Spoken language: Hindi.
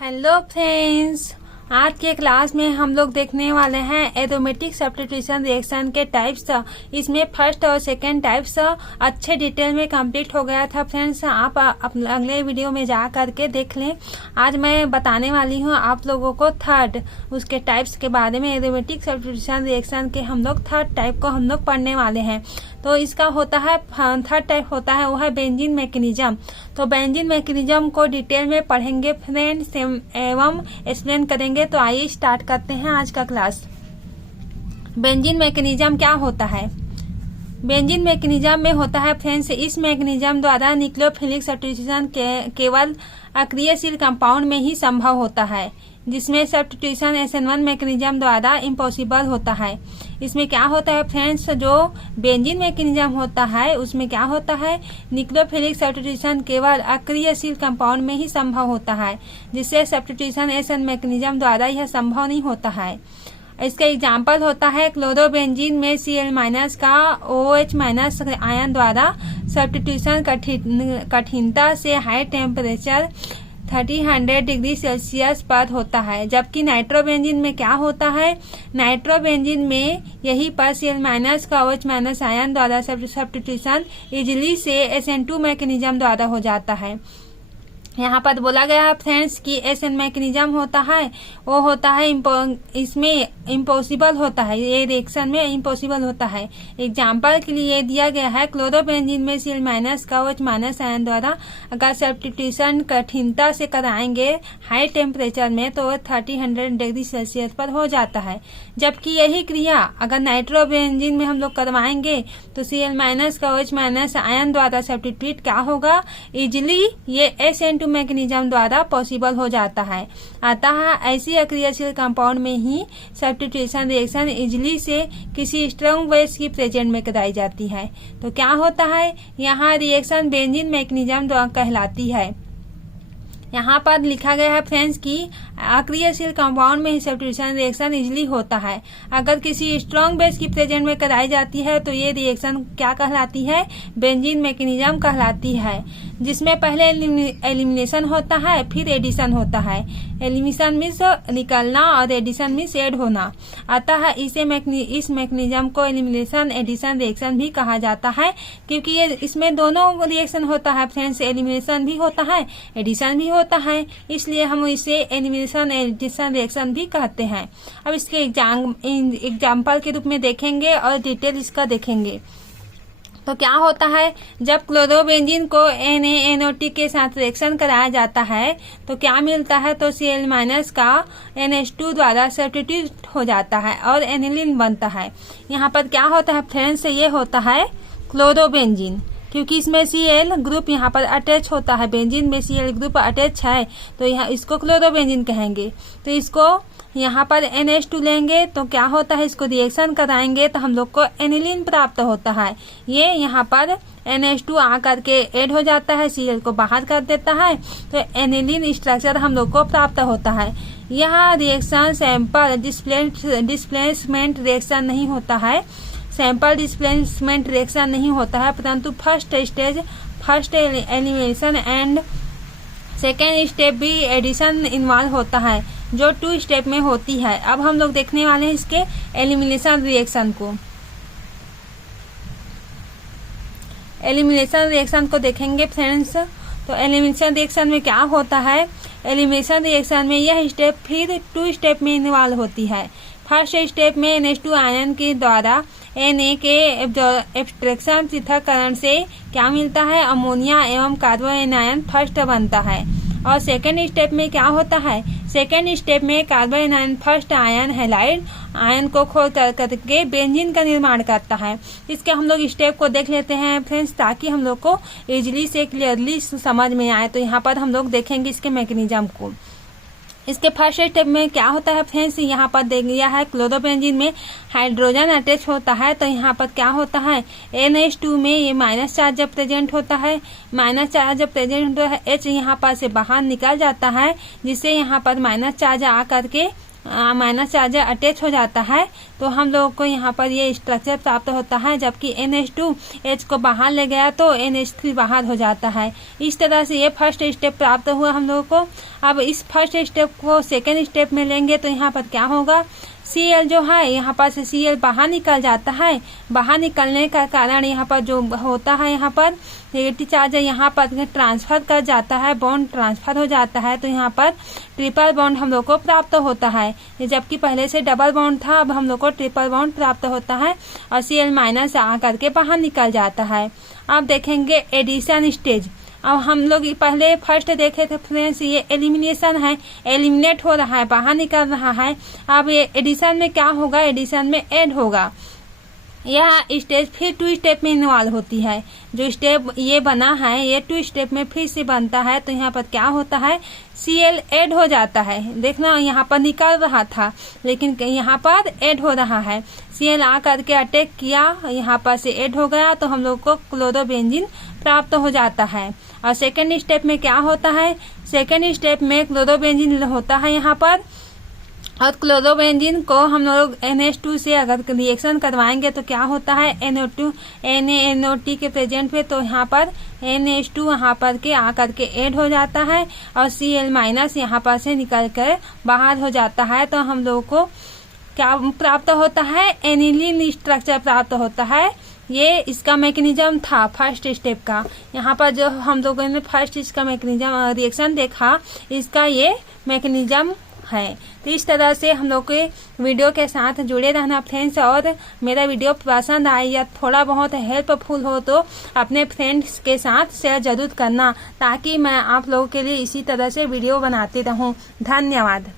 हेलो फ्रेंड्स, आज के क्लास में हम लोग देखने वाले हैं एरोमेटिक सब्स्टिट्यूशन रिएक्शन के टाइप्स। इसमें फर्स्ट और सेकंड टाइप्स अच्छे डिटेल में कंप्लीट हो गया था फ्रेंड्स। आप अगले वीडियो में जा करके देख लें। आज मैं बताने वाली हूँ आप लोगों को थर्ड उसके टाइप्स के बारे में। एरोमेटिक सब्स्टिट्यूशन रिएक्शन के हम लोग थर्ड टाइप को हम लोग पढ़ने वाले हैं। तो इसका होता है थर्ड टाइप होता है वो है बेंजीन मैकेनिज्म। तो बेंजीन मैकेनिज्म को डिटेल में पढ़ेंगे फ्रेंड्स एवं एक्सप्लेन करेंगे। तो आइए स्टार्ट करते हैं आज का क्लास। बेंजीन मैकेनिज्म क्या होता है? बेंजीन मैकेनिज्म में होता है फ्रेंड्स, इस मैकेनिज्म द्वारा न्यूक्लियोफिलिक सब्स्टिट्यूशन केवल अक्रियशील कंपाउंड में ही संभव होता है, जिसमें सब्स्टिट्यूशन SN1 मैकेनिज्म द्वारा इम्पॉसिबल होता है। इसमें क्या होता है फ्रेंड्स, जो बेंजीन मैकेनिज्म होता है उसमें क्या होता है, न्यूक्लियोफिलिक सब्स्टिट्यूशन केवल अक्रियशील कंपाउंड में ही संभव होता है, जिससे सब्स्टिट्यूशन SN मैकेनिज्म द्वारा यह संभव नहीं होता है। इसका एग्जाम्पल होता है क्लोरोबेंजीन में Cl- का OH- आयन द्वारा सब्स्टिट्यूशन कठिनता से हाई टेम्परेचर 300 डिग्री सेल्सियस पर होता है। जबकि नाइट्रोबेंजीन में क्या होता है, नाइट्रोबेंजीन में यही पर Cl- का OH- आयन द्वारा सब्स्टिट्यूशन इजिली से SN2 मैकेनिज्म द्वारा हो जाता है। यहाँ पर बोला गया है फ्रेंड्स कि SN मैकेनिज्म होता है वो होता है इसमें इम्पॉसिबल होता है, ये रिएक्शन में इम्पॉसिबल होता है। एग्जाम्पल के लिए दिया गया है क्लोरोबेंजीन में Cl- का OH- आयन द्वारा अगर सब्स्टिट्यूशन कठिनता से कराएंगे हाई टेम्परेचर में तो 300 डिग्री सेल्सियस पर हो जाता है। जबकि यही क्रिया अगर नाइट्रोबेंजीन में हम लोग करवाएंगे तो Cl- का OH- आयन द्वारा सब्स्टिट्यूट क्या होगा, इजिली ये SN2 मैकेनिज्म द्वारा पॉसिबल हो जाता है। अतः ऐसी अक्रियाशील कंपाउंड में ही सब्स्टिट्यूशन रिएक्शन इजिली से किसी स्ट्रॉन्ग बेस की प्रेजेंट में कराई जाती है। तो क्या होता है, यहाँ रिएक्शन बेंजीन मैकेनिज्म द्वारा कहलाती है। यहाँ पर लिखा गया है फ्रेंड्स कि अक्रियशील कंपाउंड में ही सब्स्टिट्यूशन रिएक्शन इजिली होता है। अगर किसी स्ट्रॉन्ग बेस की प्रेजेंट में कराई जाती है तो ये रिएक्शन क्या कहलाती है, बेंजीन मैकेनिज्म कहलाती है, जिसमें पहले एलिमिनेशन होता है फिर एडिशन होता है। एलिमिनेशन मीन्स निकलना और एडिशन मीन्स ऐड होना। अतः इस मैकेनिज्म को एलिमिनेशन एडिशन रिएक्शन भी कहा जाता है, क्योंकि ये इसमें दोनों रिएक्शन होता है फ्रेंड्स, एलिमिनेशन भी होता है एडिशन भी होता है, इसलिए हम इसे एलिमिनेशन एडिशन रिएक्शन भी कहते हैं। अब इसके एग्जाम्पल के रूप में देखेंगे और डिटेल इसका देखेंगे। तो क्या होता है, जब क्लोरोबेंजीन को NaNO2 के साथ रिएक्शन कराया जाता है तो क्या मिलता है, तो Cl- का NH2 द्वारा सब्स्टिट्यूट हो जाता है और एनिलीन बनता है। यहाँ पर क्या होता है फ्रेंड्स, ये होता है क्लोरोबेंजीन, क्योंकि इसमें Cl ग्रुप यहाँ पर अटैच होता है, बेंजीन में Cl ग्रुप अटैच है तो यहाँ इसको क्लोरोबेंजीन कहेंगे। तो इसको यहाँ पर NH2 लेंगे तो क्या होता है, इसको रिएक्शन कराएंगे तो हम लोग को एनिलीन प्राप्त होता है। ये यहाँ पर NH2 आकर के ऐड हो जाता है, Cl को बाहर कर देता है तो एनिलीन स्ट्रक्चर हम लोग को प्राप्त होता है। यह रिएक्शन सैंपल डिस्प्लेसमेंट रिएक्शन नहीं होता है, सैंपल डिस्प्लेसमेंट रिएक्शन नहीं होता है, परंतु first elimination and second step भी एडिशन इन्वॉल्व होता है, जो 2 स्टेप में होती है। अब हम लोग देखने वाले हैं इसके एलिमिनेशन रिएक्शन को। एलिमिनेशन रिएक्शन को देखेंगे फ्रेंड्स। तो एलिमिनेशन रिएक्शन में क्या होता है, एलिमिनेशन रिएक्शन में यह स्टेप फिर 2 स्टेप में इन्वॉल्व होती है। फर्स्ट स्टेप में NH2 आयन के द्वारा Na के एब्स्ट्रैक्शन पृथक्करण से क्या मिलता है, अमोनिया एवं कार्बोन आयन फर्स्ट बनता है। और सेकेंड स्टेप में क्या होता है, सेकेंड स्टेप में carbon ion first ion halide ion को खोल करके बेंजीन का निर्माण करता है। इसके हम लोग स्टेप को देख लेते हैं फ्रेंड्स, ताकि हम लोग को इजिली से क्लियरली समझ में आए। तो यहाँ पर हम लोग देखेंगे इसके मैकेनिज्म को। इसके फर्स्ट स्टेप में क्या होता है फ्रेंड्स, यहाँ पर देख लिया है क्लोरोबेंजीन में हाइड्रोजन अटैच होता है तो यहाँ पर क्या होता है, NH2 में ये माइनस चार्ज जब प्रेजेंट होता है, माइनस चार्ज जब प्रेजेंट होता है H यहाँ पर से बाहर निकल जाता है, जिससे यहाँ पर माइनस चार्ज आ करके माइनस चार्जर अटैच हो जाता है तो हम लोगों को यहाँ पर ये स्ट्रक्चर प्राप्त होता है। जबकि NH2H को बाहर ले गया तो NH3 बाहर हो जाता है। इस तरह से ये फर्स्ट स्टेप प्राप्त हुआ हम लोगों को। अब इस फर्स्ट स्टेप को सेकेंड स्टेप में लेंगे तो यहाँ पर क्या होगा, Cl जो है यहाँ पर से Cl बाहर निकल जाता है। बाहर निकलने का कारण यहाँ पर जो होता है, यहाँ पर नेगेटिव चार्ज यहाँ पर ट्रांसफर कर जाता है, बॉन्ड ट्रांसफर हो जाता है तो यहाँ पर ट्रिपल बॉन्ड हम लोग को प्राप्त होता है। जबकि पहले से डबल बॉन्ड था, अब हम लोग को ट्रिपल बॉन्ड प्राप्त होता है और Cl माइनस आ करके बाहर निकल जाता है। अब देखेंगे एडिशन स्टेज। अब हम लोग पहले फर्स्ट देखे थे फ्रेंड्स, ये एलिमिनेशन है, एलिमिनेट हो रहा है, बाहर निकल रहा है। अब ये एडिशन में क्या होगा, एडिशन में ऐड होगा। यह स्टेज फिर 2 स्टेप में इन्वॉल्व होती है। जो स्टेप ये बना है ये 2 स्टेप में फिर से बनता है। तो यहाँ पर क्या होता है, Cl ऐड हो जाता है। देखना यहाँ पर निकल रहा था लेकिन यहाँ पर ऐड हो रहा है। Cl आ करके अटैक किया, यहाँ पर से ऐड हो गया तो हम लोग को क्लोरोबेंजीन प्राप्त हो जाता है। और सेकेंड स्टेप में क्या होता है, सेकेंड स्टेप में क्लोरोबेंजीन होता है यहाँ पर। और क्लोरोबेंजीन को हम लोग NH2 से अगर रिएक्शन करवाएंगे तो क्या होता है, NaNO2 के प्रेजेंट में तो यहाँ पर NH2 यहाँ पर के आकर के ऐड हो जाता है और Cl माइनस यहाँ पर से निकल कर बाहर हो जाता है। तो हम लोगों को क्या प्राप्त होता है, एनिलीन स्ट्रक्चर प्राप्त होता है। ये इसका मैकेनिज्म था फर्स्ट स्टेप का। यहाँ पर जो हम लोगों ने फर्स्ट इसका मैकेनिज्म रिएक्शन देखा, इसका ये मैकेनिज्म है। तो इस तरह से हम लोग के वीडियो के साथ जुड़े रहना फ्रेंड्स। और मेरा वीडियो पसंद आए या थोड़ा बहुत हेल्पफुल हो तो अपने फ्रेंड्स के साथ शेयर जरूर करना, ताकि मैं आप लोगों के लिए इसी तरह से वीडियो बनाती रहूं। धन्यवाद।